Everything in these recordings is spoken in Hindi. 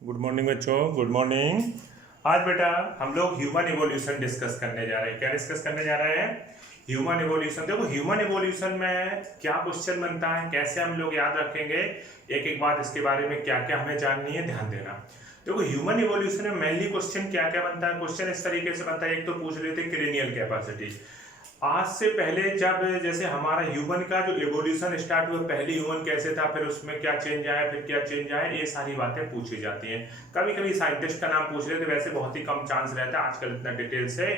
गुड मॉर्निंग बच्चों, गुड मॉर्निंग। आज बेटा हम लोग ह्यूमन इवोल्यूशन डिस्कस करने जा रहे हैं। क्या डिस्कस करने जा रहे हैं? Human evolution. देखो ह्यूमन इवोल्यूशन में क्या क्वेश्चन बनता है, कैसे हम लोग याद रखेंगे, एक एक बात इसके बारे में क्या क्या हमें जाननी है, ध्यान देना। देखो ह्यूमन इवोल्यूशन में मेनली क्वेश्चन क्या क्या बनता है। क्वेश्चन इस तरीके से बनता है, एक तो पूछ लेते हैं क्रेनियल कैपेसिटी। आज से पहले जब जैसे हमारा ह्यूमन का जो इवोल्यूशन स्टार्ट हुआ, पहले ह्यूमन कैसे था, फिर उसमें क्या चेंज आया, फिर क्या चेंज आया, ये सारी बातें पूछी जाती हैं। कभी कभी साइंटिस्ट का नाम पूछ लेते, वैसे बहुत ही कम चांस रहता है। आजकल इतना डिटेल से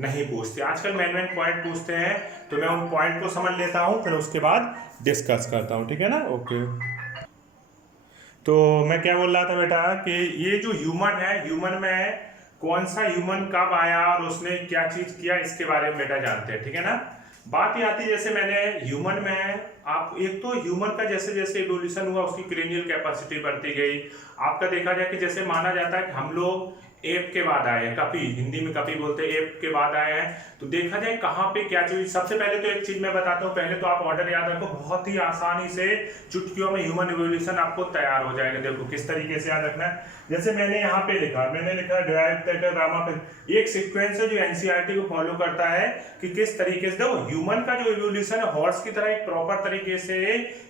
नहीं पूछते, आजकल मेन मेन पॉइंट पूछते हैं। तो मैं उन पॉइंट को समझ लेता हूँ, फिर उसके बाद डिस्कस करता हूँ, ठीक है ना। ओके, तो मैं क्या बोल रहा था बेटा कि ये जो ह्यूमन है, ह्यूमन में कौन सा ह्यूमन कब आया और उसने क्या चीज किया, इसके बारे में बेटा जानते हैं, ठीक है ना। बात ये आती है, जैसे मैंने ह्यूमन में आप एक तो ह्यूमन का जैसे जैसे इवोल्यूशन हुआ उसकी क्रेनियल कैपेसिटी बढ़ती गई। आपका देखा जाए कि जैसे माना जाता है कि हम लोग एप के बाद आए हैं, कपी, हिंदी में कपी बोलते हैं, एप के बाद आए हैं। तो देखा जाए कहाँ पे क्या चीज, सबसे पहले तो एक चीज मैं बताता हूँ, पहले तो आप ऑर्डर याद रखो, बहुत ही आसानी से चुटकियों में ह्यूमन इवोल्यूशन आपको तैयार हो जाएगा। देखो किस तरीके से याद रखना है। जैसे मैंने यहाँ पे लिखा, मैंने लिखा ड्राइव रामा पे एक सीक्वेंस है जो एनसीईआरटी को फॉलो करता है कि किस तरीके से। देखो ह्यूमन का जो इवोल्यूशन है हॉर्स की तरह एक प्रॉपर तरीके से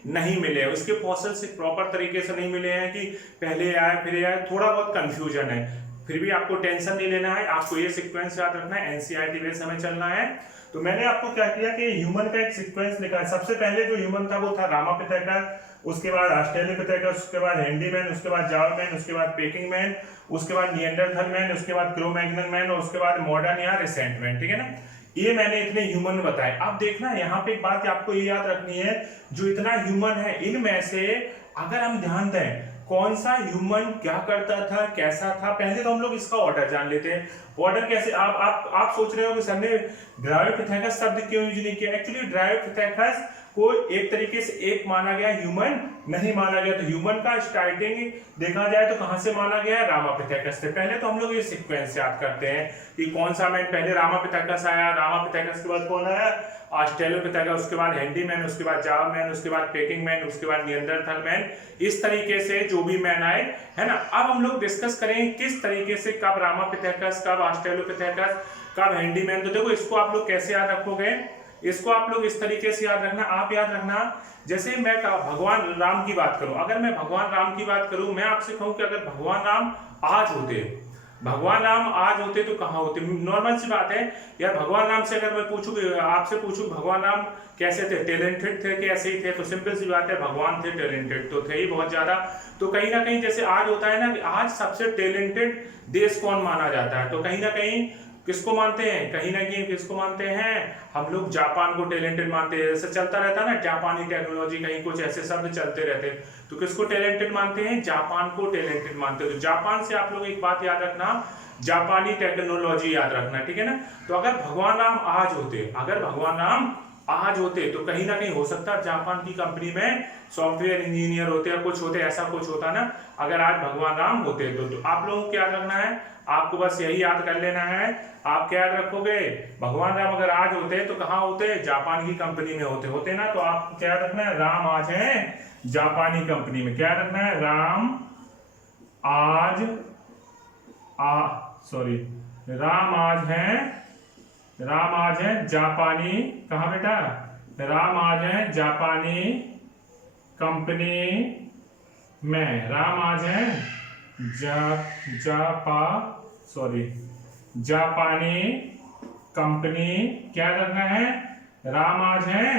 नहीं मिले, उसके फॉसिल्स एक प्रॉपर तरीके से नहीं मिले हैं कि पहले आए फिर आए, थोड़ा बहुत कंफ्यूजन है। फिर भी आपको टेंशन नहीं लेना है, आपको ये सीक्वेंस याद रखना है, एनसीईआरटी बेस हमें चलना है। तो मैंने आपको क्या किया कि ह्यूमन का एक सीक्वेंस लिखा है। सबसे पहले जो ह्यूमन था वो था रामापिथेकस, उसके बाद ऑस्ट्रेलोपिथेकस, उसके बाद हैंडीमैन, उसके बाद जावामैन, उसके बाद पेकिंग मैन, उसके बाद निएंडरथल मैन, उसके बाद क्रो-मैग्नन मैन और उसके बाद मॉडर्न या रिसेंट मैन, ठीक है ना। ये मैंने इतने ह्यूमन बताए। अब देखना यहाँ पे एक बात आपको ये याद रखनी है, जो इतना ह्यूमन है इनमें से अगर हम ध्यान दें कौन सा ह्यूमन क्या करता था, कैसा था, पहले तो हम लोग इसका ऑर्डर जान लेते हैं। ऑर्डर कैसे, आप सोच रहे हो कि सर ने ड्रायोपिथेकस शब्द क्यों यूज नहीं किया। एक्चुअली ड्रायोपिथेकस को एक तरीके से एक माना गया, ह्यूमन नहीं माना गया। तो ह्यूमन का स्टार्टिंग देखा जाए तो कहां से माना गया है, रामापिथेकस से। पहले तो हम लोग ये सीक्वेंस याद करते हैं कि कौन सा मैन पहले रामापिथेकस आया, रामापिथेकस के बाद कौन आया, ऑस्ट्रेलोपिथेकस, उसके बाद हैंडीमैन, उसके बाद जावामैन, उसके बाद पेकिंग मैन, उसके बाद निएंडरथल मैन। इस तरीके से जो भी मैन आए, है ना। अब हम लोग डिस्कस करें किस तरीके से कब रामापिथेकस, कब ऑस्ट्रेलोपिथेकस, कब हैंडीमैन। तो देखो इसको आप लोग कैसे याद रखोगे, इसको आप लोग इस तरीके से याद रखना। आप याद रखना, जैसे मैं भगवान राम की बात करूं, अगर मैं भगवान राम की बात करूं, मैं आपसे कहूं कि अगर भगवान राम आज होते, भगवान राम आज होते तो कहां होते। नॉर्मल सी बात है यार, भगवान राम से अगर मैं पूछूं, आपसे पूछूं भगवान राम कैसे थे, टैलेंटेड थे कि ऐसे ही थे, तो सिंपल सी बात है, भगवान थे, टैलेंटेड तो थे ही बहुत ज्यादा। तो कहीं ना कहीं जैसे आज होता है ना कि आज सबसे टैलेंटेड देश कौन माना जाता है, तो कहीं ना कहीं किसको मानते हैं, कहीं ना कहीं किसको मानते हैं, हम लोग जापान को टैलेंटेड मानते हैं। जैसे चलता रहता है ना जापानी टेक्नोलॉजी, कहीं कुछ ऐसे शब्द चलते रहते हैं, तो किसको टैलेंटेड मानते हैं, जापान को टैलेंटेड मानते हैं। तो जापान से आप लोग एक बात याद रखना, जापानी टेक्नोलॉजी याद रखना, ठीक है ना। तो अगर भगवान राम आज होते, अगर भगवान राम आज होते तो कहीं ना कहीं हो सकता है जापान की कंपनी में सॉफ्टवेयर इंजीनियर होते या कुछ होते, ऐसा कुछ होता ना अगर आज भगवान राम होते। तो आप लोगों को क्या रखना है, आपको बस यही याद कर लेना है। आप क्या याद रखोगे, भगवान राम अगर आज होते तो कहाँ होते, जापान की कंपनी में होते ना। तो आपको क्या रखना है, राम आज है जापानी कंपनी में। क्या रखना है, राम आज राम आज है जापानी, कहा बेटा, राम आज है जापानी कंपनी में। राम आज है जापानी कंपनी, क्या रखना है, राम आज है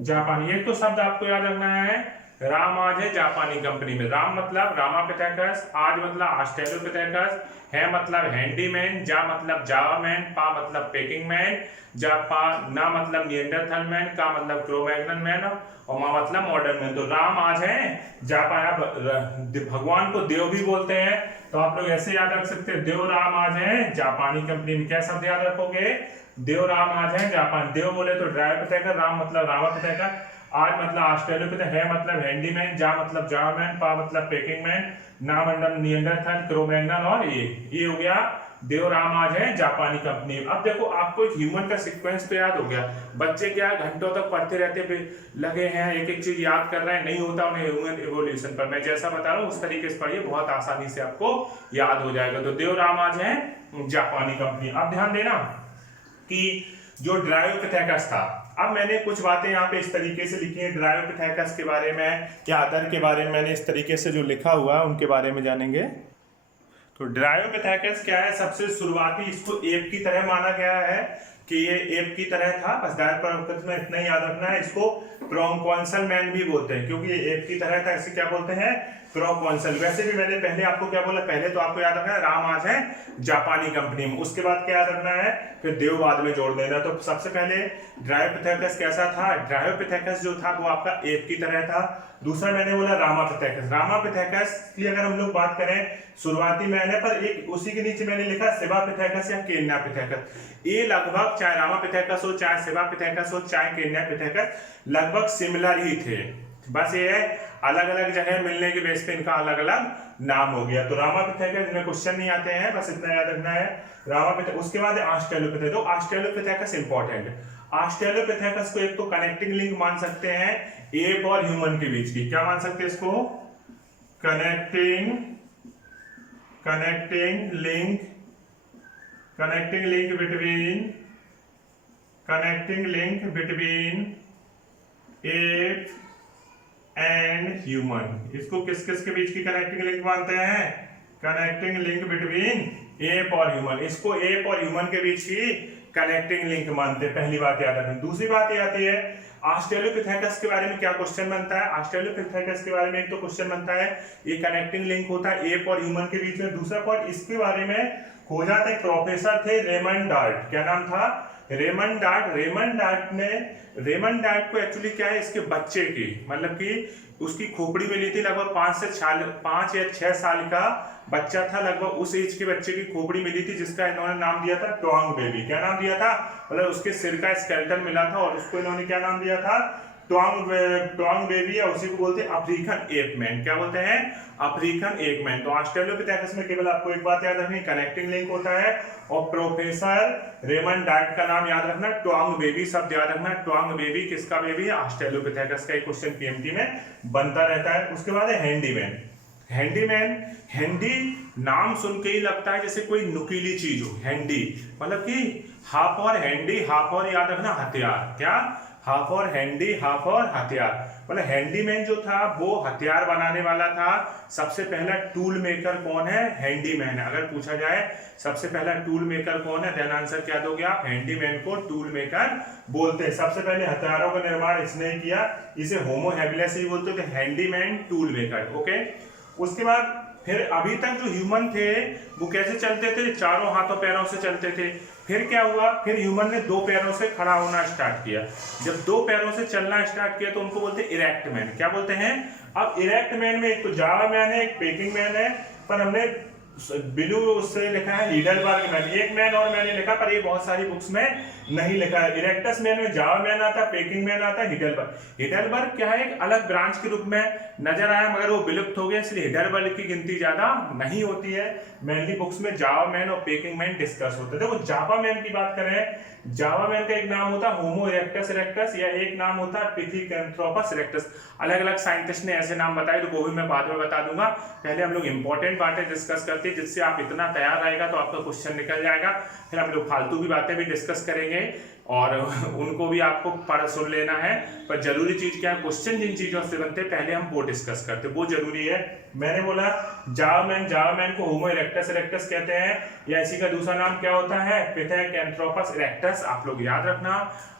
जापानी। एक तो शब्द आपको याद रखना है, राम आज है जापानी कंपनी में। राम मतलब रामापिथेकस, आज मतलब ऑस्ट्रेलोपिथेकस, है मतलब हैंडीमैन, जा मतलब जावामैन, पा मतलब पेकिंग मैन, ना मतलब निएंडरथल मैन, का मतलब क्रो-मैग्नन मैन और मा मतलब मॉडर्न मैन। तो राम आज है जापान। भगवान को देव भी बोलते हैं, तो आप लोग ऐसे याद रख सकते हैं, देव राम आज है जापानी कंपनी में। क्या शब्द याद रखोगे, देव राम आज है जापान। देव बोले तो ड्रायोपिथेकस, राम मतलब रामापिथेकस, आज मतलब ऑस्ट्रेलोपिथेकस, है मतलब हैंडीमैन, जा मतलब जावामैन, पा मतलब पेकिंग मैन, ना मतलब निएंडरथल, क्रो-मैग्नन और ये हो गया देवराम आज है जापानी कंपनी। अब देखो आपको एक ह्यूमन का सीक्वेंस तो याद हो गया। बच्चे क्या घंटों तक पढ़ते रहते लगे हैं, एक एक चीज याद कर रहे हैं, नहीं होता उन्हें ह्यूमन इवोल्यूशन पर। मैं जैसा बता रहा हूँ उस तरीके से पढ़िए, बहुत आसानी से आपको याद हो जाएगा। तो देवराम आज है जापानी कंपनी। अब ध्यान देना कि जो ड्रायोपिथेकस था, अब मैंने कुछ बातें यहाँ पे इस तरीके से लिखी है ड्रायोपिथेकस के बारे में, या अदर के बारे में मैंने इस तरीके से जो लिखा हुआ है उनके बारे में जानेंगे। तो ड्रायोपिथेकस क्या है, सबसे शुरुआती इसको एप की तरह माना गया है कि ये एप की तरह था। बस ड्रायोपिथेकस में इतना ही याद रखना है, इसको प्रोकॉन्सल मैन भी बोलते हैं क्योंकि ये एप की तरह था। इसे क्या बोलते हैं, प्रोकॉन्सल। वैसे भी मैंने पहले आपको क्या बोला, पहले तो आपको याद रखना है राम आज है जापानी कंपनी में, उसके बाद क्या याद रखना है, फिर देव बाद में जोड़ देना। तो सबसे पहले ड्रायोपिथेकस कैसा था, ड्रायोपिथेकस जो था वो आपका एप की तरह था। दूसरा मैंने बोला रामापिथेकस। रामापिथेकस की अगर हम लोग बात करें शुरुआती मैंने, पर एक उसी के नीचे मैंने लिखा सेबापिथेकस या केन्यापिथेकस। ये लगभग चाहे रामापिथेकस हो, चाहे सेबापिथेकस हो, चाहे केन्यापिथेकस, लगभग सिमिलर ही थे। बस ये है अलग अलग जगह मिलने के बेस पे इनका अलग अलग नाम हो गया। तो रामापिथेकस में क्वेश्चन नहीं आते हैं, बस इतना याद रखना है रामापिथेकस। उसके बाद ऑस्ट्रेलोपिथेकस। तो ऑस्ट्रेलोपिथेकस इंपॉर्टेंट। ऑस्ट्रेलोपिथेकस को एक तो कनेक्टिंग लिंक मान सकते हैं एप और ह्यूमन के बीच की। क्या मान सकते हैं इसको, connecting link between app and human. इसको किस किस के बीच की कनेक्टिंग लिंक मानते हैं, कनेक्टिंग लिंक बिटवीन एप और ह्यूमन। इसको एप और ह्यूमन के बीच की कनेक्टिंग लिंक मानते हैं, पहली बात याद रखें। दूसरी बात ये आती है ऑस्ट्रेलोपिथेकस के बारे में क्या क्वेश्चन बनता है। ऑस्ट्रेलोपिथेकस के बारे में एक तो क्वेश्चन बनता है, ये कनेक्टिंग लिंक होता है एप और ह्यूमन के बीच में। दूसरा पॉइंट इसके बारे में खोजा था, एक प्रोफेसर थे रेमंड डार्ट। क्या नाम था, रेमंड डार्ट। रेमंड डार्ट को एक्चुअली क्या है, इसके बच्चे की मतलब कि उसकी खोपड़ी में ली थी, लगभग 5 या 6 साल का बच्चा था, लगभग उस एज के बच्चे की खोपड़ी मिली थी, जिसका इन्होंने नाम दिया था ट्वांग बेबी। क्या नाम दिया था, मतलब उसके सिर का स्केलेटन मिला था और उसको इन्होंने क्या नाम दिया था, ट्वांग बेबी, या उसी को बोलते हैं अफ्रीकन एप मैन। क्या बोलते हैं, अफ्रीकन एप मैन। तो ऑस्ट्रेलोपिथेकस में केवल आपको एक बात याद रखनी, कनेक्टिंग लिंक होता है, और प्रोफेसर रेमंड डार्ट का नाम याद रखना, ट्वांग बेबी शब्द याद रखना। ट्वांग बेबी किसका बेबी है, ऑस्ट्रेलोपिथेकस का। एक क्वेश्चन पीएमटी में बनता रहता है। उसके बाद है हैंडीमैन। हैंडी नाम सुन के ही लगता है जैसे कोई नुकीली चीज हो। हैंडी मतलब कि हाफ और हैंडी, हाफ और याद रखना हथियार। क्या, हाफ और हैंडी, हाफ और हथियार। मतलब हैंडीमैन जो था वो हथियार बनाने वाला था। सबसे पहला टूल मेकर कौन है, हैंडीमैन। अगर पूछा जाए सबसे पहला टूल मेकर कौन है, देन आंसर क्या दोगे आप, हैंडीमैन को टूल मेकर बोलते हैं। सबसे पहले हथियारों का निर्माण इसने किया, इसे होमो हैबिलिस ही बोलते हैं, हैंडीमैन टूल मेकर। ओके, उसके बाद फिर अभी तक जो ह्यूमन थे वो कैसे चलते थे, चारों हाथों पैरों से चलते थे। फिर क्या हुआ, फिर ह्यूमन ने 2 पैरों से खड़ा होना स्टार्ट किया। जब 2 पैरों से चलना स्टार्ट किया तो उनको बोलते हैं इरेक्ट मैन। क्या बोलते हैं, अब इरेक्ट मैन में एक तो जावा मैन है, एक पेकिंग मैन है, पर हमने ब्लू उससे लिखा है हीडलबर्ग मैन। एक मैन और मैंने लिखा, पर ये बहुत सारी बुक्स में नहीं लिखा है। इरेक्टस मैन में जावा मैन आता है, पेकिंग मैन आता है, हिडलबर्ग क्या है, एक अलग ब्रांच के रूप में नजर आया, मगर वो विलुप्त हो गया, इसलिए हिडलबर्ग की गिनती ज्यादा नहीं होती है। मेनली बुक्स में जावा मैन और पेकिंग मैन डिस्कस होते हैं। देखो जावा मैन की बात करें, जावा मैन का एक नाम होता है होमो इरेक्टस, या एक नाम होता है पिथिकैंथ्रोपस इरेक्टस। अलग अलग साइंटिस्ट ने ऐसे नाम बताए, तो वो भी मैं बाद में बता दूंगा। पहले हम लोग इंपॉर्टेंट बातें डिस्कस करते हैं, जिससे आप इतना तैयार रहेगा तो आपका क्वेश्चन निकल जाएगा। फिर हम लोग फालतू की बातें भी डिस्कस करेंगे और उनको भी आपको पढ़ सुन लेना है। पर जरूरी चीज क्या है, क्वेश्चन जिन चीजों से बनते हैं पहले हम वो डिस्कस करते हैं, वो जरूरी है। मैंने बोला जावा मैन को होमो इरेक्टस कहते हैं, या इसी का दूसरा नाम क्या होता है, पिथेकैंथ्रोपस इरेक्टस। आप लोग याद रखना।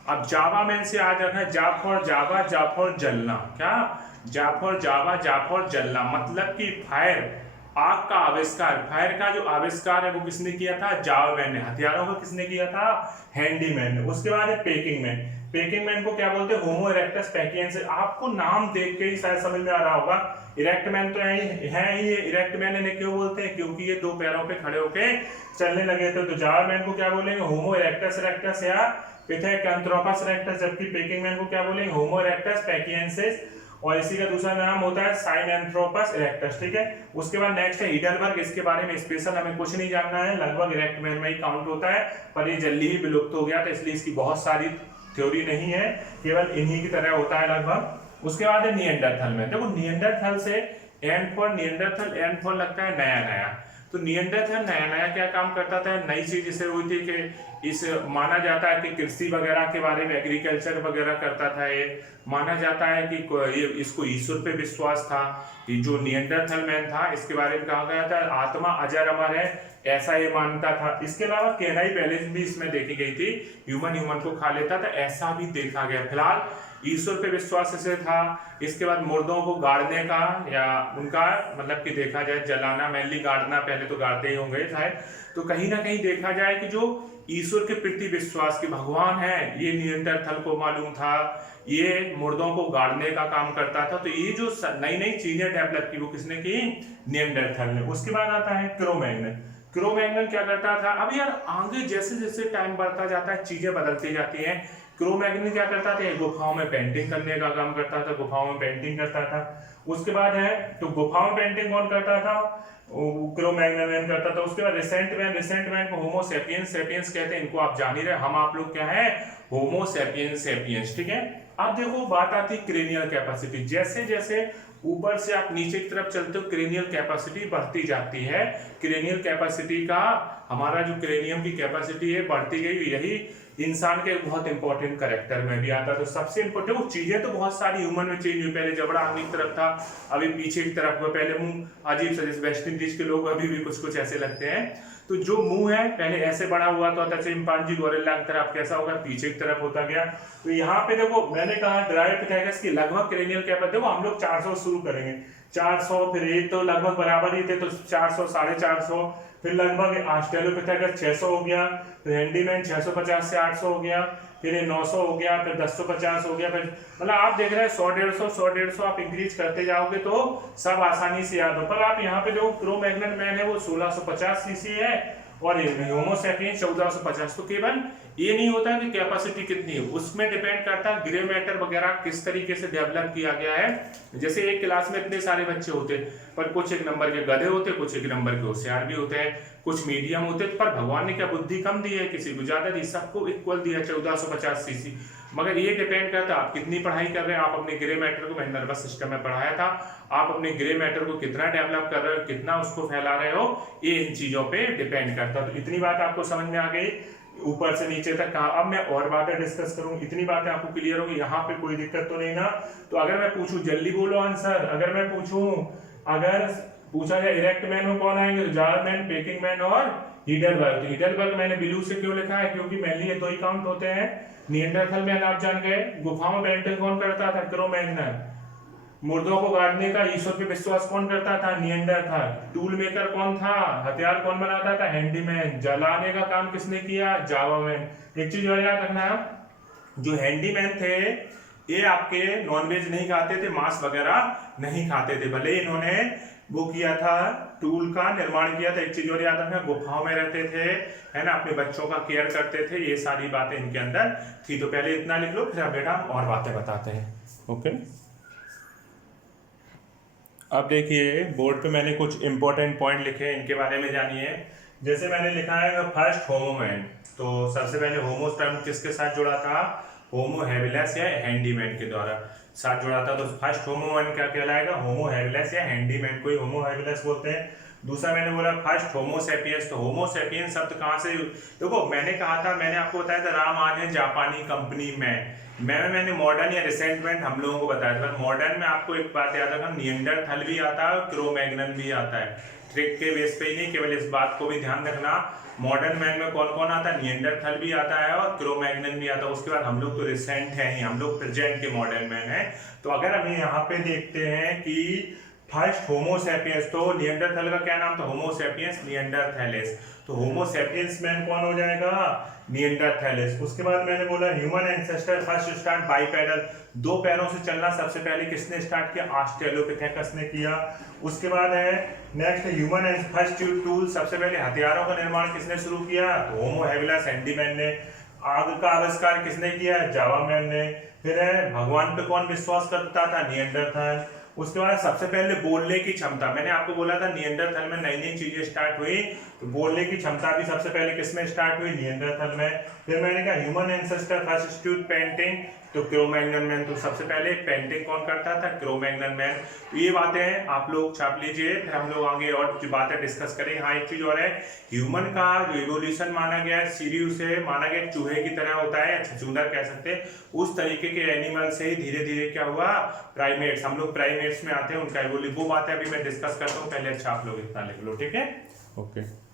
अब जावा मैन से याद रखना, जा फॉर जलना। क्या, जा फॉर जलना, मतलब कि फायर आग का आविष्कार, फायर का जो आविष्कार है वो किसने किया था? जावामैन ने। हथियारों का किसने किया था? हैंडीमैन ने। उसके बाद है पेकिंग मैन। पेकिंग मैन को क्या बोलते हैं? होमो इरेक्टस पैकियंसिस। आपको नाम देख के ही शायद समझ में आ रहा होगा, इरेक्ट मैन तो है ही। इरेक्ट मैन इन्हें क्यों बोलते हैं? क्योंकि ये दो पैरों पे खड़े होके चलने लगे थे। तो जावामैन को क्या बोलेंगे? होमो इरेक्टस इरेक्टस या पिथेकैंथ्रोपस इरेक्टस। जबकि पेकिंग मैन को क्या बोलेंगे? होमो इरेक्टस पैकियंसिस। और इसी का दूसरा नाम होता है साइनैंथ्रोपस इरेक्टस। ठीक है। उसके बाद नेक्स्ट है हीडलबर्ग। इसके बारे में स्पेशल हमें कुछ नहीं जानना है, लगभग इरेक्ट मैन में ही काउंट होता है, पर ये जल्दी ही विलुप्त हो गया था, इसलिए इसकी बहुत सारी थ्योरी नहीं है, केवल इन्हीं की तरह होता है लगभग। उसके बाद है निएंडरथल में। देखो निएंडरथल से निएंडरथल एंड फॉर लगता है नया नया। तो निएंडरथल नया नया क्या काम करता था? नई चीज इसे हुई थी कि इस माना जाता है कि कृषि वगैरह के बारे में, एग्रीकल्चर वगैरह करता था। ये माना जाता है कि ये इसको ईश्वर पे विश्वास था। कि जो निएंडरथल मैन था इसके बारे में कहा गया था आत्मा अजर अमर है, ऐसा ये मानता था। इसके अलावा कैनाई बैलेंस भी इसमें देखी गई थी, ह्यूमन को खा लेता था, ऐसा भी देखा गया। फिलहाल ईश्वर पे विश्वास ऐसे था। इसके बाद मुर्दों को गाड़ने का या उनका मतलब कि देखा जाए जलाना, मेनली गाड़ना, पहले तो गाड़ते ही होंगे शायद। तो कहीं ना कहीं देखा जाए कि जो ईश्वर के प्रति विश्वास, कि भगवान है, ये निएंडरथल को मालूम था। ये मुर्दों को गाड़ने का काम करता था। तो ये जो नई नई चीजें डेवलप की वो किसने की? निएंडरथल ने। उसके बाद आता है क्रो-मैग्नन। क्रो-मैग्नन क्या करता था? अब यार आगे जैसे जैसे टाइम बढ़ता जाता है चीजें बदलती जाती हैं। क्रो-मैग्नन क्या करता था? गुफाओं में पेंटिंग करने का काम करता था, गुफाओं में पेंटिंग करता था। उसके बाद है तो गुफाओं में पेंटिंग कौन करता था? क्रो-मैग्नन करता था। उसके बाद रिसेंट मैन को होमो सेपियंस कहते हैं। इनको आप जान ही रहे, हम आप लोग क्या है? होमो सेपियंस। ठीक है। अब देखो बात आती है क्रेनियल कैपेसिटी। जैसे जैसे ऊपर से आप नीचे की तरफ चलते हो क्रेनियल कैपेसिटी बढ़ती जाती है। क्रेनियल कैपेसिटी का, हमारा जो क्रेनियम की कैपेसिटी है बढ़ती गई, यही इंसान के बहुत इंपॉर्टेंट करेक्टर में भी आता है। तो सबसे इंपॉर्टेंट वो चीजें तो बहुत सारी ह्यूमन में चेंज हुई। पहले जबड़ा आगे की तरफ था, अभी पीछे की तरफ हुआ। पहले मुंह अजीब सा, जैसे वेस्ट इंडीज के लोग अभी भी कुछ कुछ ऐसे लगते हैं। तो जो मुंह है पहले ऐसे बड़ा हुआ था, चिंपांजी गोरिल्ला की तरफ, कैसा होगा? पीछे की तरफ होता गया। तो यहाँ पे देखो मैंने कहा ड्रायोपिथेकस की लगभग क्रेनियल कैपेसिटी, देखो हम लोग 400 शुरू करेंगे, 400, फिर ये तो लगभग बराबर ही थे, तो 400, 450, फिर लगभग ऑस्ट्रेलोपिथेकस 600 हो गया, फिर हैंडीमैन 650 से 800 हो गया, फिर ये 900 हो गया, फिर 1050 हो गया, फिर मतलब आप देख रहे हैं 100 150 आप इंक्रीज करते जाओगे तो सब आसानी से याद हो। पर आप यहाँ पे जो क्रो-मैग्नन मैन है वो 1650 सीसी है और होमो सेपियंस 1450। तो केवल ये नहीं होता कि कैपेसिटी कितनी है, उसमें डिपेंड करता है ग्रे मैटर वगैरह किस तरीके से डेवलप किया गया है। जैसे एक क्लास में इतने सारे बच्चे होते पर कुछ एक नंबर के गधे होते, कुछ एक नंबर के होशियार भी होते हैं, कुछ मीडियम होते। पर भगवान ने क्या बुद्धि कम दी है? किसी को ज्यादा दी, सबको इक्वल दिया 1450 सीसी। मगर ये डिपेंड करता है आप कितनी पढ़ाई कर रहे हैं। आप अपने ग्रे मैटर को, मैंने नर्वस सिस्टम में पढ़ाया था, आप अपने ग्रे मैटर को कितना डेवलप कर रहे हो, कितना उसको फैला रहे हो, ये इन चीजों पे डिपेंड करता है। तो इतनी बात आपको समझ में आ गई ऊपर से नीचे तक कहा। अब मैं और बातें डिस्कस करूं, इतनी बातें आपको क्लियर होगी, यहाँ पे कोई दिक्कत तो नहीं ना? तो अगर मैं पूछूं, जल्दी बोलो आंसर। अगर मैं पूछूं, अगर पूछा जाए इरेक्ट मैन में कौन आएंगे, तो जावामैन, पेकिंग मैन और हीडलबर्ग। तो हीडलबर्ग मैंने ब्लू से क्यों लिखा है? क्योंकि मेनली ये दो ही काउंट होते हैं। निएंडरथल मैन आप जान गए। गुफाओं में पेंटिंग कौन करता था? क्रो-मैग्नन। मुर्दों को गाड़ने का ईश्वर पे विश्वास कौन करता था? निएंडरथल। टूल मेकर कौन था? हथियार कौन बनाता था? हैंडीमैन। जलाने का काम किसने किया? जावामैन। एक चीज और याद रखना, जो हैंडीमैन थे ये आपके नॉनवेज नहीं खाते थे, मांस वगैरह नहीं खाते थे, भले इन्होंने वो किया था, टूल का निर्माण किया था। एक चीज और याद रखना, गुफाओं में रहते थे, है ना, अपने बच्चों का केयर करते थे, ये सारी बातें इनके अंदर थी। तो पहले इतना लिख लो, फिर बेटा हम और बातें बताते हैं। ओके, अब देखिए बोर्ड पे मैंने कुछ इंपॉर्टेंट पॉइंट लिखे हैं, इनके बारे में जानिए। जैसे मैंने लिखा है फर्स्ट होमोमैन, तो सबसे पहले होमो टर्म किसके साथ जुड़ा था? होमो हैबिलस या हैंडीमैन के द्वारा साथ जुड़ा था। तो फर्स्ट होमोमैन क्या कहलाएगा? होमो हैबिलस या हैंडीमैन को ही होमो हैबिलस बोलते हैं। दूसरा मैंने बोला फर्स्ट होमो सेपियंस। तो होमो सेपियंस शब्द कहाँ से? देखो मैंने कहा था, मैंने आपको बताया था रामानुजन जापानी कंपनी में मैंने मॉडर्न या रिसेंटमेंट हम लोगों को बताया था। मॉडर्न में आपको एक बात याद रखना, निएंडरथल भी आता है और क्रो-मैग्नन भी आता है। ट्रिक के बेस पे ही नहीं, केवल इस बात को भी ध्यान रखना, मॉडर्न मैन में कौन कौन आता है? निएंडरथल भी आता है और क्रो-मैग्नन भी आता है। उसके बाद हम लोग तो रिसेंट है ही, हम लोग प्रेजेंट के मॉडर्न मैन है। तो अगर हम यहाँ पे देखते हैं कि फर्स्ट होमोसेपियंस, तो निएंडरथल का क्या नाम था? होमोसेपियंस निएंडरथैलिस। तो होमोसेपियंस मैन कौन हो जाएगा? निएंडरथैलिस। उसके बाद मैंने बोला human ancestor first start bipedal, दो पैरों से चलना सबसे पहले किसने स्टार्ट किया? ऑस्ट्रेलोपिथेकस ने किया। उसके बाद है next human and first tool, सबसे पहले हथियारों का निर्माण किसने शुरू किया? होमो हैबिलस हैंडीमैन ने। आग का आविष्कार किसने किया? जावा मैन ने। फिर है भगवान पे कौन विश्वास करता था? निएंडरथल। उसके बाद सबसे पहले बोलने की क्षमता, मैंने आपको बोला था निएंडरथल में नई नई चीजें स्टार्ट हुई, तो बोलने की क्षमता भी सबसे पहले किसमें स्टार्ट हुई? निएंडरथल में। फिर मैंने कहा human ancestor first institute painting, तो क्रो-मैग्नन मैन, तो सबसे पहले पेंटिंग कौन करता था? Cro-Magnon man. तो ये बातें आप लोग छाप लीजिए, फिर हम लोग आगे और बातें डिस्कस करेंगे। हाँ, एक चीज और है, ह्यूमन का जो इवोल्यूशन माना गया है सीरियू से, माना गया चूहे की तरह होता है, छछूंदर कह सकते हैं, उस तरीके के एनिमल से ही धीरे धीरे क्या हुआ? प्राइमेट्स, हम लोग प्राइमेट्स में आते हैं, उनका इवोल्यूशन, वो बातें अभी मैं डिस्कस करता हूँ, पहले अच्छा आप लोग इतना लिख लो, ठीक है? ओके।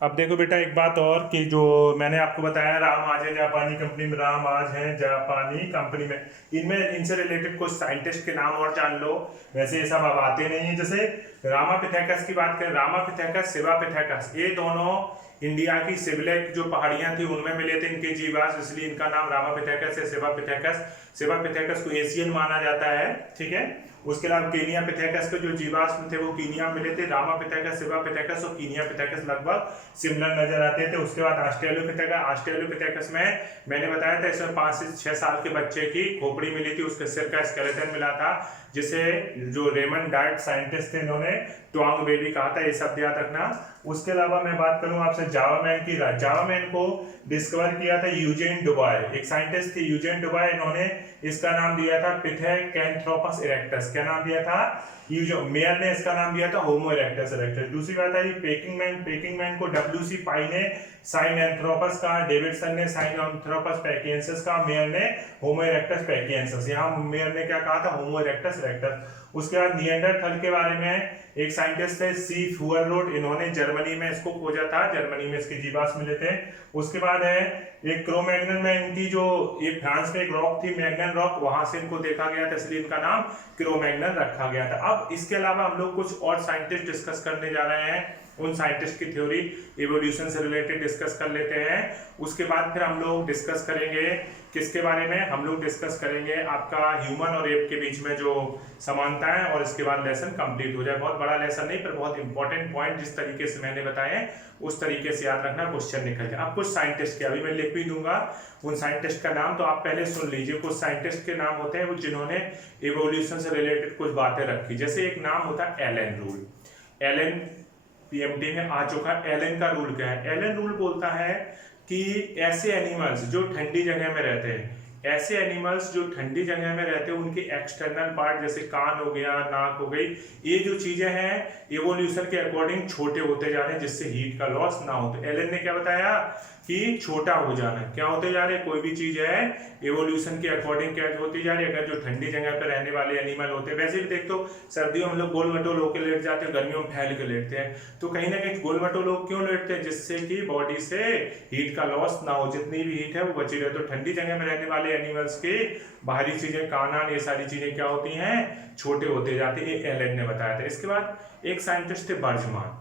अब देखो बेटा एक बात और, कि जो मैंने आपको बताया राम आज है जापानी कंपनी में, राम आज है जापानी कंपनी में, इनमें इनसे रिलेटेड कुछ साइंटिस्ट के नाम और जान लो। वैसे ये सब अब आते नहीं है। जैसे रामापिथेकस की बात करें, रामापिथेकस शिवापिथेकस, ये दोनों इंडिया की सिबलेक जो पहाड़ियां थी उनमें मिले थे इनके जीवाश्म, इसलिए इनका नाम रामापिथेकस है। शिवापिथेकस, शिवापिथेकस को एशियन माना जाता है, ठीक है। उसके अलावा कीनिया पिथेकस के जो जीवाश्म थे वो कीनिया मिले थे। रामापिथेकस, शिवापिथेकस और कीनिया पिथेकस लगभग सिमिलर नजर आते थे। उसके बाद ऑस्ट्रेलोपिथेकस, ऑस्ट्रेलोपिथेकस में मैंने बताया था इसमें 5 से 6 साल के बच्चे की खोपड़ी मिली थी, उसके सिर का स्केलेटन मिला था, जिसे जो रेमंड डार्ट साइंटिस्ट थे इन्होंने ट्वांग बेबी कहा था, ये सब याद रखना। उसके अलावा मैं बात करूं आपसे जावा मैन की। जावा मैन को डिस्कवर किया था यूजेन डुबाय, एक साइंटिस्ट थे यूजेन डुबाय, इन्होंने इसका नाम दिया था पिथेकैंथ्रोपस इरेक्टस। क्या नाम दिया था? मेयर ने इसका नाम दिया था होमो इरेक्टस इरेक्टस। दूसरी बात है पेकिंग मैन को डब्ल्यूसी पाई ने साइनएंथ्रोपस का, डेविडसन ने साइनएंथ्रोपस पैकियंसिस का, मेयर ने होमो इरेक्टस पैकियंसिस। यहाँ मेयर ने क्या कहा था? होमो इरेक्टस इरेक्टस। उसके बाद निएंडरथल के बारे में एक साइंटिस्ट थे सी फुअररोड, इन्होंने जर्मनी में इसको खोजा था, जर्मनी में इसके जीवाश्म मिले थे। उसके बाद है एक क्रो-मैग्नन में, इनकी जो ये फ्रांस में एक रॉक थी मैग्नन रॉक, वहां से इनको देखा गया था, इसलिए इनका नाम क्रो-मैग्नन रखा गया था। अब इसके अलावा हम लोग कुछ और साइंटिस्ट डिस्कस करने जा रहे हैं, उन साइंटिस्ट की थ्योरी इवोल्यूशन से रिलेटेड डिस्कस कर लेते हैं। उसके बाद फिर हम लोग डिस्कस करेंगे किसके बारे में? हम लोग डिस्कस करेंगे आपका ह्यूमन और एप के बीच में जो समानता है, और इसके बाद लेसन कंप्लीट हो जाए। बहुत बड़ा लेसन नहीं, पर बहुत इंपॉर्टेंट पॉइंट जिस तरीके से मैंने बताए उस तरीके से याद रखना, क्वेश्चन निकल जाए। अब कुछ साइंटिस्ट के अभी मैं लिख भी दूंगा उन साइंटिस्ट का नाम, तो आप पहले सुन लीजिए। कुछ साइंटिस्ट के नाम होते हैं वो जिन्होंने इवोल्यूशन से रिलेटेड कुछ बातें रखी। जैसे एक नाम होता है एलन रूल, एलन पीएमटी में आ चुका है। एलन का रूल क्या है? एलन रूल बोलता है कि ऐसे एनिमल्स जो ठंडी जगह में रहते हैं, ऐसे एनिमल्स जो ठंडी जगह में रहते हैं, उनके एक्सटर्नल पार्ट जैसे कान हो गया, नाक हो गई, ये जो चीजें हैं इवोल्यूशन के अकॉर्डिंग छोटे होते जा रहे हैं, जिससे हीट का लॉस ना हो। तो एलन ने क्या बताया कि छोटा हो जाना, क्या होते जा रहे हैं? कोई भी चीज है इवोल्यूशन के अकॉर्डिंग क्या होती जा रही है। अगर जो ठंडी जगह पर रहने वाले एनिमल होते हैं, वैसे भी देख तो सर्दियों में हम लोग गोल मटोल होकर लेट जाते हैं, गर्मियों में फैल के लेटते हैं, तो कहीं ना कहीं गोल मटोल लोग क्यों लेटते हैं? जिससे कि बॉडी से हीट का लॉस ना हो, जितनी भी हीट है वो बची रहे। तो ठंडी जगह में रहने वाले एनिमल्स के बाहरी चीजें, काना, ये सारी चीजें क्या होती हैं? छोटे होते जाते हैं, ये एलन ने बताया था। इसके बाद एक साइंटिस्ट थे बर्जमान।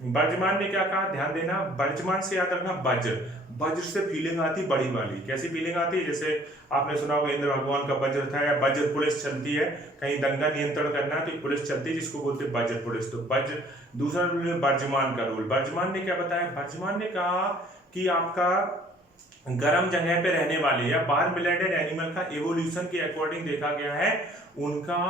बर्जमान ने क्या कहा? ध्यान देना, बर्जमान से याद रखना वज्र, वज्र से फीलिंग आती बड़ी वाली। कैसी फीलिंग आती है? जैसे आपने सुना होगा इंद्र भगवान का वज्र था, या वज्र पुलिस चलती है, कहीं दंगा नियंत्रण करना है तो एक पुलिस चलती है जिसको बोलते हैं वज्र पुलिस। तो वज्र दूसरा रूल है बर्जमान का रूल। बर्जमान ने क्या बताया? बर्जमान ने कहा कि आपका गर्म जगह पे रहने वाले या वार्म ब्लडेड एनिमल का इवोल्यूशन के अकॉर्डिंग देखा गया है, उनका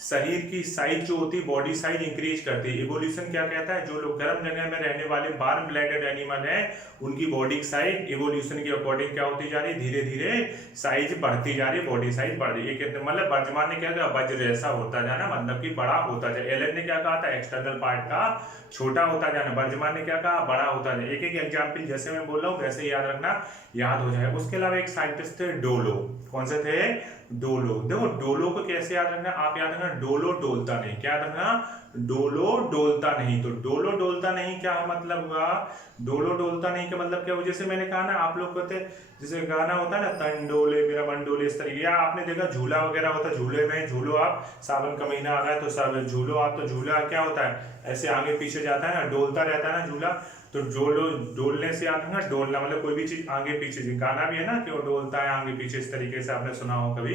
शरीर की साइज जो होती है, बॉडी साइज इंक्रीज करती है। इवोल्यूशन क्या कहता है? जो लोग गर्म जगह में रहने वाले वार्म ब्लडेड एनिमल हैं, उनकी बॉडी साइज इवोल्यूशन के अकॉर्डिंग क्या होती जा रही है? धीरे धीरे साइज बढ़ती जा रही है, बॉडी साइज बढ़ रही है। मतलब बर्जमान ने क्या कहा? वज्र जैसा होता जाना, मतलब कि बड़ा होता जाए। एलन ने क्या कहा था? एक्सटर्नल पार्ट का छोटा होता जाना। बर्जमान ने क्या कहा? बड़ा होता जाए। एक एक एग्जाम्पल जैसे मैं बोल रहा हूँ वैसे याद रखना। याद हो जाए। उसके अलावा एक साइंटिस्ट थे डोलो। कौन से थे? डोलो। देखो डोलो को कैसे याद रखना, आप याद रखना डोलो डोलता नहीं। क्या याद रखना? डोलो डोलता नहीं। तो डोलो डोलता नहीं क्या मतलब हुआ? डोलो डोलता नहीं का मतलब क्या हुआ? जैसे मैंने कहा ना, आप लोग कहते जैसे गाना होता है ना, तन डोले मेरा मन डोले, इस तरीके, या आपने देखा झूला वगैरह होता है, झूले में झूलो आप, सावन का महीना आ रहा है तो सब झूलो आप, तो झूला क्या होता है, ऐसे आगे पीछे जाता है ना, डोलता रहता है ना झूला। तो डोलो डोलने से याद रखना, डोलना मतलब कोई भी चीज आगे पीछे, गाना भी है ना कि वो डोलता है आगे पीछे, इस तरीके से आपने सुना हो कभी।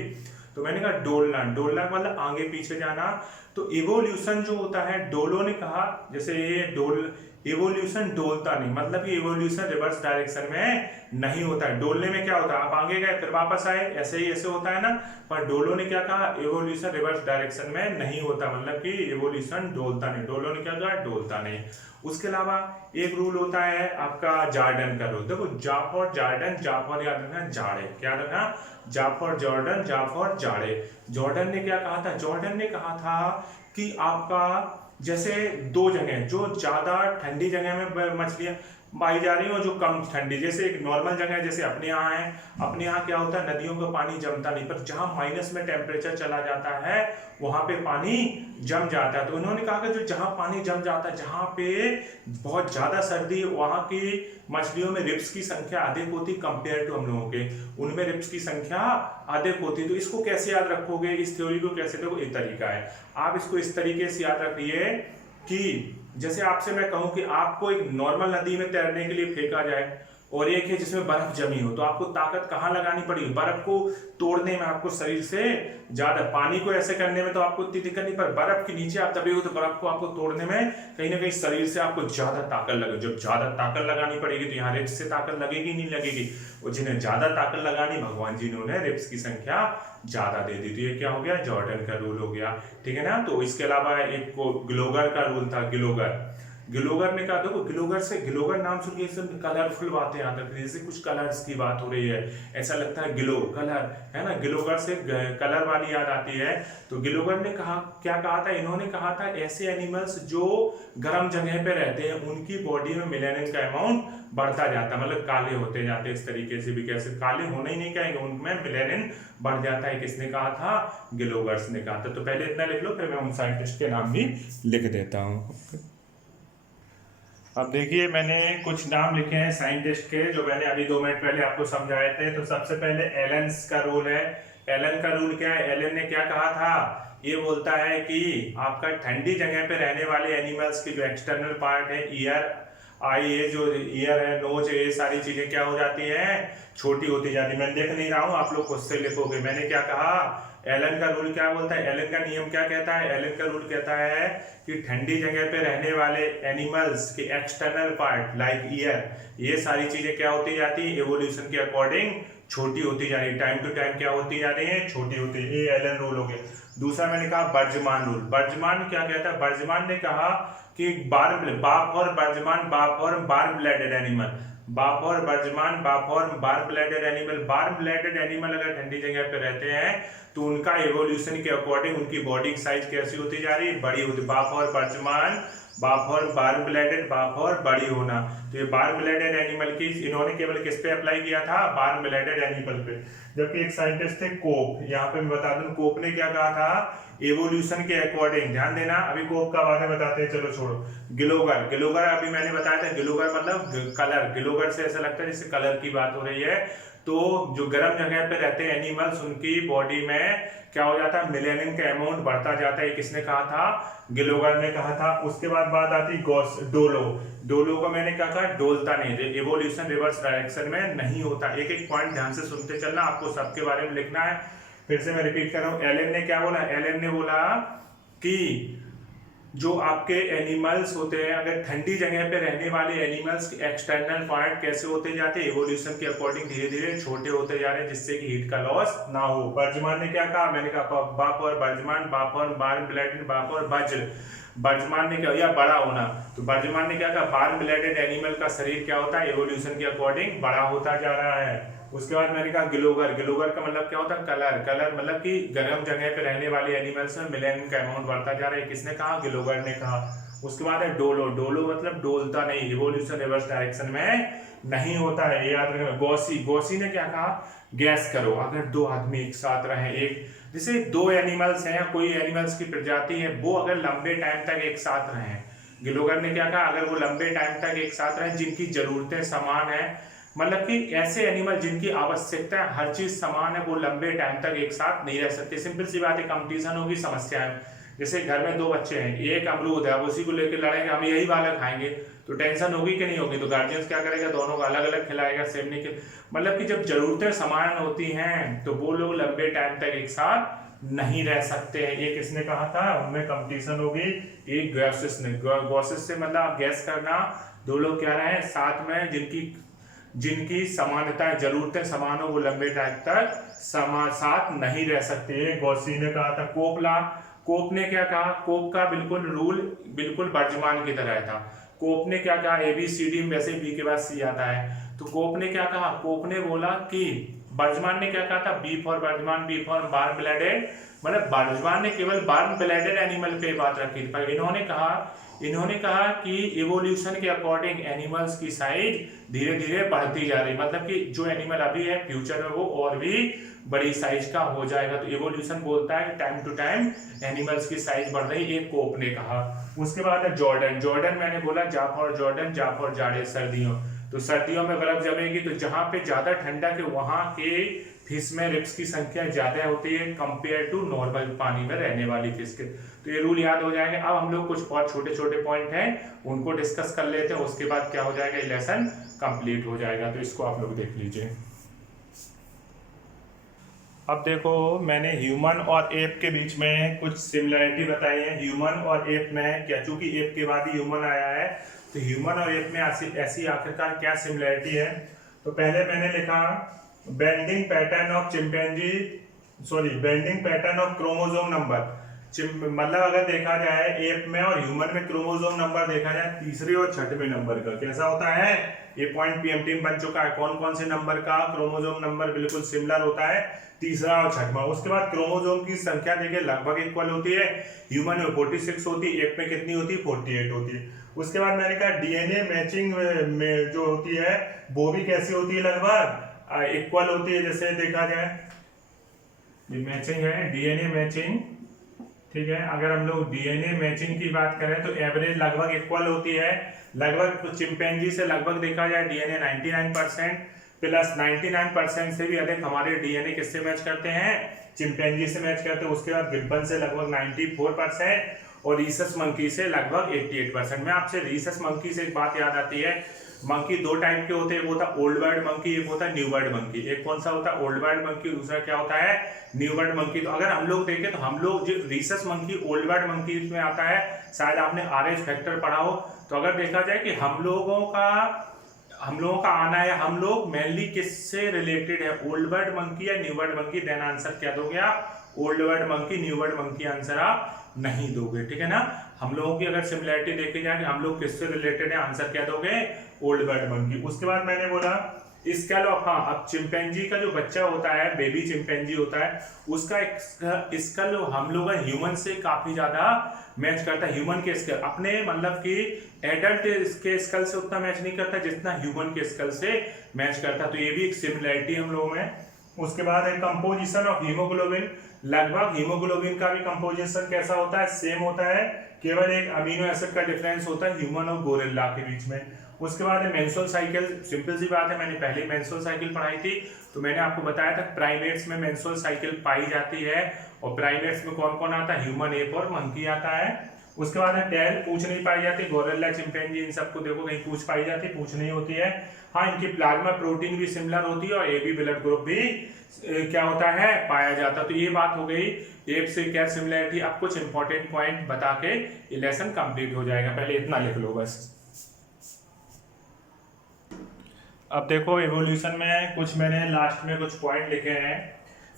तो मैंने कहा डोलना, डोलना मतलब आगे पीछे जाना। तो इवोल्यूशन जो होता है, डोलो ने कहा जैसे ये डोल, इवोल्यूशन डोलता नहीं, मतलब कि इवोल्यूशन रिवर्स डायरेक्शन में नहीं होता है। डोलने में क्या होता है, आप आगे गए फिर वापस आए, ऐसे ही ऐसे होता है ना। पर डोलो ने क्या कहा, इवोल्यूशन रिवर्स डायरेक्शन में नहीं होता, मतलब कि इवोल्यूशन डोलता नहीं। डोलो ने क्या कहा, डोलता नहीं। उसके अलावा एक रूल होता है आपका जॉर्डन का रूल। देखो जा फॉर जॉर्डन, जा फॉर याद रखना जाड़े, क्या रखना, जा फॉर जॉर्डन, जा फॉर जाड़े। जॉर्डन ने क्या कहा था, जॉर्डन ने कहा था कि आपका जैसे दो जगह, जो ज्यादा ठंडी जगह में मछलियां पाई जा रही हो, जो कम ठंडी, जैसे एक नॉर्मल जगह है जैसे अपने यहाँ है, अपने यहाँ क्या होता है नदियों का पानी जमता नहीं, पर जहाँ माइनस में टेम्परेचर चला जाता है वहां पे पानी जम जाता है। तो उन्होंने कहा कि जो जहाँ पानी जम जाता है, जहाँ पे बहुत ज्यादा सर्दी, वहां की मछलियों में रिप्स की संख्या अधिक होती कंपेयर टू हम लोगों के, उनमें रिप्स की संख्या अधिक होती। तो इसको कैसे याद रखोगे, इस थ्योरी को कैसे, देखो एक तरीका है, आप इसको इस तरीके से याद रखिए कि जैसे आपसे मैं कहूं कि आपको एक नॉर्मल नदी में तैरने के लिए फेंका जाए, और एक है जिसमें बर्फ जमी हो, तो आपको ताकत कहाँ लगानी पड़ेगी, बर्फ को तोड़ने में आपको शरीर से ज्यादा, पानी को ऐसे करने में तो आपको इतनी दिक्कत नहीं, पर बर्फ के नीचे आप दबे हो तो बर्फ को आपको तोड़ने में कहीं ना कहीं शरीर से आपको ज्यादा ताकत लगे। जब ज्यादा ताकत लगानी पड़ेगी तो यहाँ रिप्स से ताकत लगेगी नहीं लगेगी, और जिन्हें ज्यादा ताकत लगानी, भगवान जी ने उन्हें रिप्स की संख्या ज्यादा दे दी। तो ये क्या हो गया, जॉर्डन का रूल हो गया, ठीक है ना। तो इसके अलावा एक को ग्लोगर का रूल था, ग्लोगर, ग्लोगर ने कहा, देखो ग्लोगर से, ग्लोगर नाम सुन के सब कलरफुल बातें याद रखते हैं, जैसे कुछ कलर्स की बात हो रही है, ऐसा लगता है ग्लो कलर है ना, ग्लोगर से कलर वाली याद आती है। तो ग्लोगर ने कहा, क्या कहा था, इन्होंने कहा था ऐसे एनिमल्स जो गर्म जगह पे रहते हैं उनकी बॉडी में मेलानिन का अमाउंट बढ़ता जाता है, मतलब काले होते जाते हैं, इस तरीके से भी, कैसे काले होने ही नहीं कहेंगे, उनमें मेलानिन बढ़ जाता है। किसने कहा था, ग्लोगर्स ने कहा था। तो पहले इतना लिख लो, फिर मैं उन साइंटिस्ट के नाम भी लिख देता हूँ। अब देखिए मैंने कुछ नाम लिखे हैं साइंटिस्ट के, जो मैंने अभी 2 मिनट पहले आपको समझाए थे। तो सबसे पहले एलन्स का रूल है। एलन का रूल क्या है, एलन ने क्या कहा था, ये बोलता है कि आपका ठंडी जगह पे रहने वाले एनिमल्स की जो एक्सटर्नल पार्ट है, ईयर, आई, ये जो ईयर है, नोज है, ये सारी चीजें क्या हो जाती हैं, छोटी होती जाती है। मैं देख नहीं रहा हूँ, आप लोग खुद से लिखोगे। मैंने क्या कहा, एलन का रूल क्या बोलता है, एलन का नियम क्या कहता है, एलन का रूल कहता है कि ठंडी जगह पे रहने वाले एनिमल्स के एक्सटर्नल पार्ट लाइक ईयर, ये सारी चीजें क्या होती जाती है, एवोल्यूशन के अकॉर्डिंग छोटी होती जा रही है, टाइम टू टाइम क्या होती जा रही है, छोटी होती है। ये एलन रूल हो गया। दूसरा मैंने कहा बर्जमान रूल। बर्जमान क्या कहता है, बर्जमान ने कहा कि बाप और बर्जमान, बाप और वार्म ब्लडेड एनिमल, बाप और बर्जमान, बाप और warm blooded animal, warm blooded animal अगर ठंडी जगह पे रहते हैं तो उनका एवोल्यूशन के अकॉर्डिंग उनकी बॉडी साइज कैसी होती जा रही है, बड़ी होती। बाप और बर्जमान, बाप और वार्म ब्लडेड, बाप और बड़ी होना। तो ये वार्म ब्लडेड एनिमल की इन्होंने केवल किस पे अप्लाई किया था, वार्म ब्लडेड एनिमल पे। जबकि एक साइंटिस्ट थे कोप, यहाँ पे मैं बता दूं कोप ने क्या कहा था, एवोल्यूशन के अकॉर्डिंग, ध्यान देना, अभी कोप का बाद में बताते हैं, चलो छोड़ो। ग्लोगर, ग्लोगर अभी मैंने बताया था, ग्लोगर मतलब कलर, ग्लोगर से ऐसा लगता है जैसे कलर की बात हो रही है। तो जो गर्म जगह पे रहते हैं एनिमल्स, उनकी बॉडी में क्या हो जाता है, मेलानिन का अमाउंट बढ़ता जाता है। किसने कहा था, ग्लोगर ने कहा था। उसके बाद बात आती डोलो। डोलो को मैंने क्या कहा, डोलता नहीं, एवोल्यूशन रिवर्स डायरेक्शन में नहीं होता। एक एक पॉइंट ध्यान से सुनते चलना, आपको सबके बारे में लिखना है। फिर से मैं रिपीट कर रहा हूँ, एलन ने क्या बोला, एलन ने बोला कि जो आपके एनिमल्स होते हैं, अगर ठंडी जगह पे रहने वाले एनिमल्स के एक्सटर्नल पार्ट कैसे होते जाते हैं, एवोल्यूशन के अकॉर्डिंग धीरे धीरे छोटे होते जा रहे हैं, जिससे कि हीट का लॉस ना हो। बर्जमान ने क्या कहा, मैंने कहा बाप और बर्जमान, बाप और वार्म ब्लडेड, बाप और वज्र। बर्जमान ने क्या, या बड़ा होना, तो बर्जमान ने क्या कहा, वार्म ब्लडेड एनिमल का शरीर क्या होता है, एवोल्यूशन के अकॉर्डिंग बड़ा होता जा रहा है। उसके बाद मैंने कहा गिलोगर, गिलोगर का मतलब क्या होता है? कलर, कलर मतलब कि गर्म जगह पे रहने वाले एनिमल्स में मिलेनियम का अमाउंट बढ़ता जा रहा है। किसने कहा? गिलोगर ने कहा। उसके बाद है डोलो, डोलो मतलब डोलता नहीं, इवोल्यूशन रिवर्स डायरेक्शन में नहीं होता है, ये याद रखना। गॉसी, गॉसी ने क्या कहा? गैस करो, अगर दो आदमी एक साथ रहे, एक जैसे दो एनिमल्स हैं या कोई एनिमल्स की प्रजाति है, वो अगर लंबे टाइम तक एक साथ रहे, गिलोगर ने क्या कहा? अगर वो लंबे टाइम तक एक साथ रहे, जिनकी जरूरतें समान है, मतलब कि ऐसे एनिमल जिनकी आवश्यकता हर चीज समान है, वो लंबे टाइम तक एक साथ नहीं रह सकते। सिंपल सी बात है, कंपटीशन होगी, समस्या है। जैसे घर में दो बच्चे हैं, एक अमरूद है, अब उसी को लेकर लड़ेंगे, हम यही वाला खाएंगे, तो टेंशन होगी कि नहीं होगी? तो गार्जियंस क्या करेगा? दोनों को अलग अलग खिलाएगा, सेम नहीं के मतलब कि जब जरूरतें समान होती हैं तो वो लोग लंबे टाइम तक एक साथ नहीं रह सकते हैं। ये किसने कहा था? उनमें कंपटीशन होगी। एक गॉसिस ने, गॉसिस से मतलब आप गैस करना, दो लोग क्या रहे हैं साथ में, जिनकी जिनकी समानता जरूरतें समान हो, वो लंबे टाइम तक साथ नहीं रह सकते। गॉसी ने कहा था। कोपला, कोप ने क्या कहा? कोप का बिल्कुल रूल बिल्कुल बर्जमान की तरह था। कोप ने क्या कहा? ABCD में वैसे बी के बाद सी आता है, तो कोप ने क्या कहा? कोप ने बोला कि बर्जमान ने क्या कहा था? B for Bergmann, B for warm blooded, मतलब बर्जमान ने केवल वार्म ब्लडेड एनिमल पे बात रखी थी, पर इन्होंने कहा कि इवोल्यूशन के अकॉर्डिंग एनिमल्स की साइज धीरे धीरे बढ़ती जा रही, मतलब कि जो एनिमल अभी है फ्यूचर में वो और भी बड़ी साइज का हो जाएगा। तो इवोल्यूशन बोलता है कि टाइम टू टाइम एनिमल्स की साइज बढ़ रही, ये कोप ने कहा। उसके बाद है जॉर्डन, जॉर्डन मैंने बोला जा फॉर जॉर्डन, जा फॉर जाड़े, सर्दियों, तो सर्दियों में बर्फ जमेगी, तो जहां पे ज्यादा ठंडक है वहां के फिश में रिप्स की संख्या ज्यादा होती है कंपेयर टू नॉर्मल पानी में रहने वाली फिश के। तो ये रूल याद हो जाएंगे। अब हम लोग कुछ और छोटे छोटे पॉइंट हैं उनको डिस्कस कर लेते हैं, उसके बाद क्या हो जाएगा? ये लेसन कंप्लीट हो जाएगा। तो इसको आप लोग देख लीजिए। अब देखो, मैंने ह्यूमन और एप के बीच में कुछ सिमिलरिटी बताई है। ह्यूमन और एप में क्या, चूंकि एप के बाद ही ह्यूमन आया है, तो ह्यूमन और एप में ऐसी आखिरकार क्या सिमिलरिटी है? तो पहले मैंने लिखा bending pattern of chimpanzee, bending pattern of chromosome number. मतलब अगर देखा जाए एप में और ह्यूमन में क्रोमोसोम नंबर देखा जाए तीसरे और छठवें नंबर का कैसा होता है? ये पॉइंट पीएमटी में बन चुका है। कौन कौन से नंबर का क्रोमोसोम नंबर बिल्कुल सिमिलर होता है? तीसरा और छठवां। उसके बाद क्रोमोसोम की संख्या देखिए लगभग इक्वल होती है। ह्यूमन में 46 होती है, एप में कितनी होती है? 48 होती है। उसके बाद मैंने कहा डीएनए मैचिंग में जो होती है वो भी कैसी होती है? लगभग इक्वल होती है। जैसे देखा जाए मैचिंग है, डीएनए मैचिंग, ठीक है। अगर हम लोग डीएनए मैचिंग की बात करें तो एवरेज लगभग इक्वल होती है। लगभग चिंपैंजी से लगभग देखा जाए डीएनए 99% प्लस 99% से भी अधिक हमारे डीएनए किससे मैच करते हैं? चिंपैंजी से मैच करते हैं। उसके बाद गिब्बन से लगभग 94% और रीसस मंकी से लगभग 88%। मैं आपसे रीसस मंकी से एक बात याद आती है, मंकी दो टाइप के होते हैं, वो होता है ओल्ड वर्ल्ड मंकी, एक होता है न्यू वर्ल्ड मंकी। एक कौन सा होता है? ओल्ड वर्ल्ड मंकी, दूसरा क्या होता है? New world monkey. तो अगर हम लोग देखें तो हम लोग जो Rhesus monkey old world monkey में आता है, शायद आपने RH फैक्टर पढ़ा हो, तो अगर देखा जाए कि हम लोगों का आना है, हम लोग मेनली किससे रिलेटेड है? ओल्ड वर्ल्ड मंकी या new world monkey? Then answer क्या दोगे आप? Old world monkey, new world monkey answer आप नहीं दोगे, ठीक है ना। हम लोगों की अगर सिमिलरिटी देखी जाए कि हम लोग किससे रिलेटेड है, आंसर क्या दोगे? Old world monkey. उसके बाद मैंने बोला स्केल ऑफ, हाँ, अब चिंपैंजी का जो बच्चा होता है, बेबी चिंपैंजी होता है, उसका स्केल हम लोग ह्यूमन से काफी ज्यादा मैच करता है। ह्यूमन के स्केल अपने मतलब कि एडल्ट के स्केल से उतना मैच नहीं करता जितना ह्यूमन के स्केल से मैच करता, तो ये भी एक सिमिलरिटी हम लोगों में। उसके बाद है कंपोजिशन ऑफ हीमोग्लोबिन। लगभग हीमोग्लोबिन का भी कंपोजिशन कैसा होता है? सेम होता है, केवल एक अमीनो एसिड का डिफरेंस होता है ह्यूमन और गोरिल्ला के बीच में। उसके बाद है मेंस्ट्रुअल साइकिल। सिंपल सी बात है, मैंने पहले मेंस्ट्रुअल साइकिल पढ़ाई थी, तो मैंने आपको बताया था प्राइमेट्स में मेंस्ट्रुअल साइकिल पाई जाती है, और प्राइमेट्स में कौन कौन आता है? ह्यूमन, एप और मंकी आता है। उसके बाद है टेल, पूछ नहीं पाई जाती, गोरिल्ला, चिंपैंजी, इन सबको देखो कहीं पूछ पाई जाती है, पूछ नहीं होती है। हाँ, इनकी प्लाज्मा प्रोटीन भी सिमिलर होती है और AB ब्लड ग्रुप भी क्या होता है? पाया जाता है। तो ये बात हो गई एप से क्या सिमिलरिटी। अब कुछ इंपॉर्टेंट पॉइंट बता के ये लेसन कंप्लीट हो जाएगा, पहले इतना लिख लो बस। अब देखो इवोल्यूशन में कुछ मैंने लास्ट में कुछ पॉइंट लिखे हैं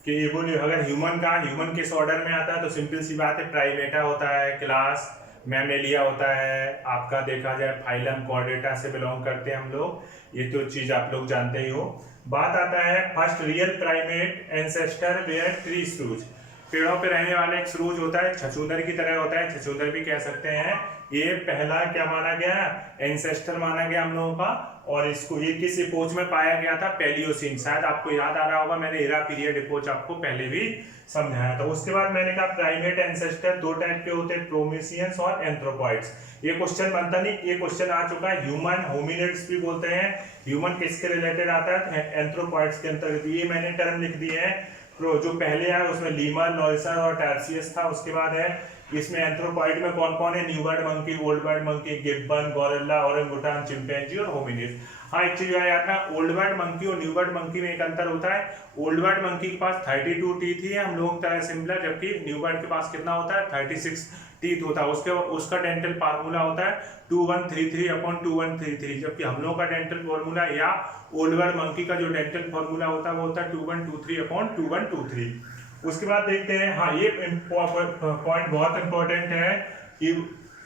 कि अगर ह्यूमन किस ऑर्डर में आता है, तो सिंपल सी बात है प्राइमेटा होता है, क्लास, मैमेलिया होता है, आपका देखा जाए फाइलम कॉर्डेटा से बिलोंग करते हैं हम लोग, ये तो चीज आप लोग जानते ही हो। बात आता है first real primate ancestor were tree shrews, पेड़ों पे रहने वाला एक श्रूज होता है, छछूंदर की तरह होता है, छछूंदर भी कह सकते हैं। ये पहला क्या माना गया, एंसेस्टर माना गया हम लोगों का, और इसको ये किस इपोच में पाया गया था, पैलियोसीन। शायद आपको याद आ रहा होगा, मैंने एरा पीरियड इपोच आपको पहले भी समझाया था। उसके बाद मैंने कहा प्राइमेट एंसेस्टर दो टाइप के होते हैं, प्रोमिसियंस और एंथ्रोपॉइड्स। ये क्वेश्चन बनता नहीं, ये क्वेश्चन आ चुका है। ह्यूमन होमिनिड्स भी बोलते हैं, ह्यूमन किसके रिलेटेड आता है, एंथ्रोपॉइड्स के अंतर्गत। ये मैंने टर्म लिख दिए हैं, जो पहले है उसमें लीमर, नॉरिसन और टार्सियस था। उसके बाद है इसमें एंथ्रोपॉइड में कौन कौन है, new bird monkey, old bird monkey, Gibbon, gorilla, orangutan, chimpanzee और होमिनिड। हाँ, एक चीज याद था, ओल्ड बर्ड मंकी और न्यू बर्ड मंकी में एक अंतर होता है। ओल्ड बर्ड मंकी के पास 32 टीथ ही है हम लोगों की तरह सिमिलर, जबकि न्यू बर्ड के पास कितना होता है, 36 टीथ होता है। उसका डेंटल फार्मूला होता है 2133/2133, जबकि हम लोगों का डेंटल फार्मूला या ओल्ड बर्ड मंकी का जो डेंटल फार्मूला होता है वो होता है 2123/2123। उसके बाद देखते हैं, हाँ ये पॉइंट बहुत इंपॉर्टेंट है कि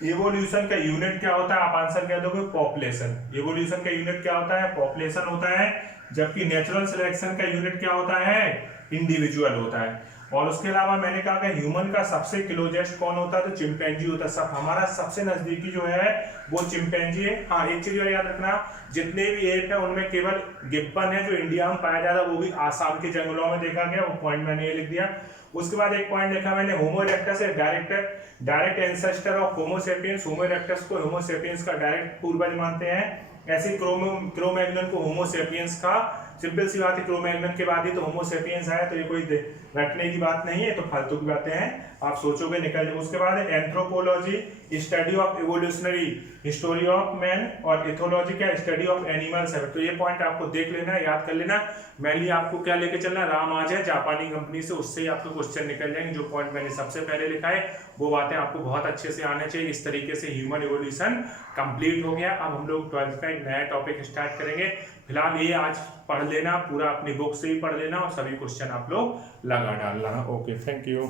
इवोल्यूशन का यूनिट क्या होता है, आप आंसर क्या दोगे, पॉपुलेशन। इवोल्यूशन का यूनिट क्या होता है, पॉपुलेशन होता है, जबकि नेचुरल सिलेक्शन का यूनिट क्या होता है, इंडिविजुअल होता है। और उसके अलावा मैंने कहा कि ह्यूमन का सबसे क्लोजेस्ट कौन होता है, तो चिंपैंजी होता है। सब हमारा सबसे नजदीकी जो है वो चिंपैंजी है। हाँ, एक चीज याद रखना, जितने भी एप है उनमें केवल गिब्बन है जो इंडिया में पाया जाता है, वो भी आसाम के जंगलों में देखा गया, वो पॉइंट मैंने ये लिख दिया। उसके बाद एक पॉइंट लिखा मैंने, होमो इरेक्टस है direct ancestor of homo sapiens. Homo erectus को होमो सेपियंस का डायरेक्ट पूर्वज मानते हैं। ऐसे क्रोमैग्नन को होमो सेपियंस का, सिंपल सी बात है, क्रोमैग्नन के बाद ही तो होमो सेपियंस आया, तो ये कोई रटने की बात नहीं है, तो फालतू की बातें हैं, आप सोचोगे निकल जाए। उसके बाद anthropology, study of evolutionary history of man, और इथोलॉजी क्या, स्टडी ऑफ एनिमल्स है। तो ये पॉइंट आपको देख लेना, याद कर लेना। मैंने आपको क्या लेके चलना, राम आज है जापानी कंपनी से, उससे ही आपको क्वेश्चन निकल जाएंगे। जो पॉइंट मैंने सबसे पहले लिखा है वो बातें आपको बहुत अच्छे से आने चाहिए। इस तरीके से ह्यूमन इवोल्यूशन कंप्लीट हो गया। अब हम लोग 12th का एक नया टॉपिक स्टार्ट करेंगे। फिलहाल ये आज पढ़ लेना, पूरा अपनी बुक से ही पढ़ लेना, और सभी क्वेश्चन आप लोग लगा डालना। Okay, thank you.